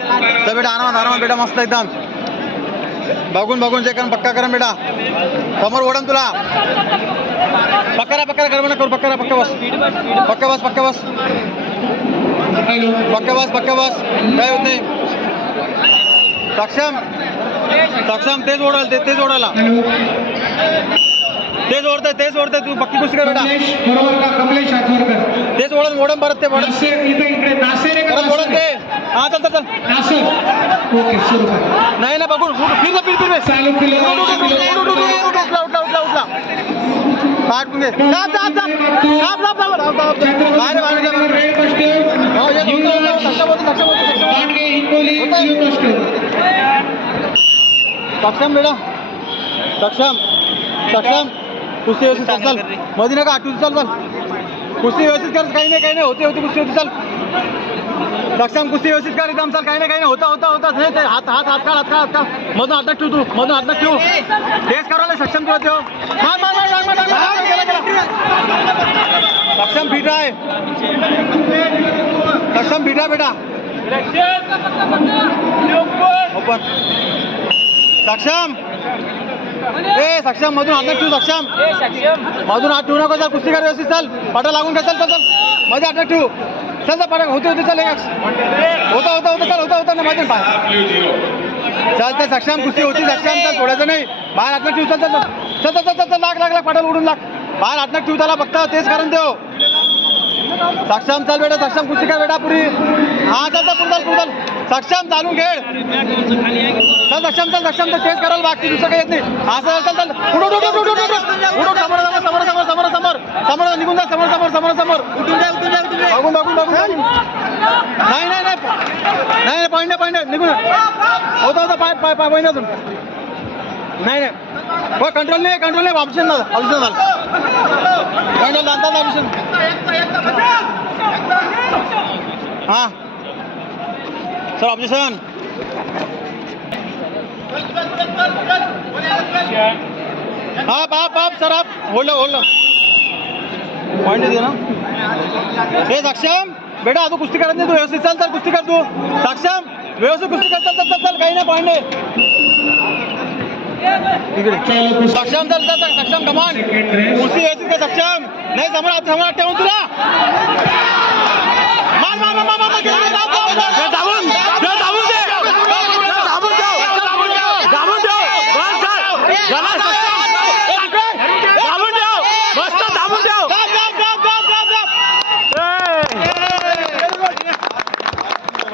तर बेटा आरामात बेटा मस्त एकदम बघून बघून जे करून पक्का करा बेटा समोर ओढन तुला पक्का गडबड करू पक्का बस काय होत नाही सक्षम तेच ओढायला तेच ओढतंय तू पक्की कुस्ती कर बेटा कमलेश आठवडकर तेच ओढन परत ते ओढत ते हा चल नाही ना बघून फिर चालू उठला पाठून घे सक्षम बेटा सक्षम कुस्ती व्यवस्थित चाल मध्ये नका आठवून चाल कुस्ती व्यवस्थित कर काही नाही होते कुस्ती होती चाल सक्षम कुस्ती व्यवस्थित कर एकदम चाल काही नाही होता ते हात काढ मधून हातात ठेव तू तेच करायला सक्षम तुला ठेव सक्षम फिट आहे बेटा ओपन सक्षम मधून हात ठेवू मधून हात ठेवू नको चाल कुस्ती कर व्यवस्थित चाल पाटा लागून का चल मध्ये हात ठेवू चल पाटा होते चल होता ना मध्ये चल सक्षम कुस्ती होती सक्षम चल थोड्याचं नाही बाहेर हात ठेवू चल लाग पाटाला उडून लाग बाहेर हात ठेवू त्याला फक्त तेच कारण देव सक्षम चल बेटा सक्षम कुस्ती कर बेटा पुरी हा चल सक्षम चालू खेळ सक्षम तेच करायला बाकी दुसरं काही येत नाही असं चल समोर निघून जा समोर बघून नाही पॉईंट निघून होता पाय पॉईंट अजून नाही कंट्रोल नाही ऑप्शन झालं ऑप्शन हा सर ऑब्जेक्शन हा बाप सर आप होल्ड पॉइंट दे ना हे सक्षम बेटा तू कुस्ती करत नाही तू व्यवस्थित चल कुस्ती कर तू सक्षम व्यवस्थित कुस्ती कर चल काही नाही पॉइंट सक्षम सक्षम कमान कुस्ती व्यवस्थित कर सक्षम नाही समोर ठेवून तुला मार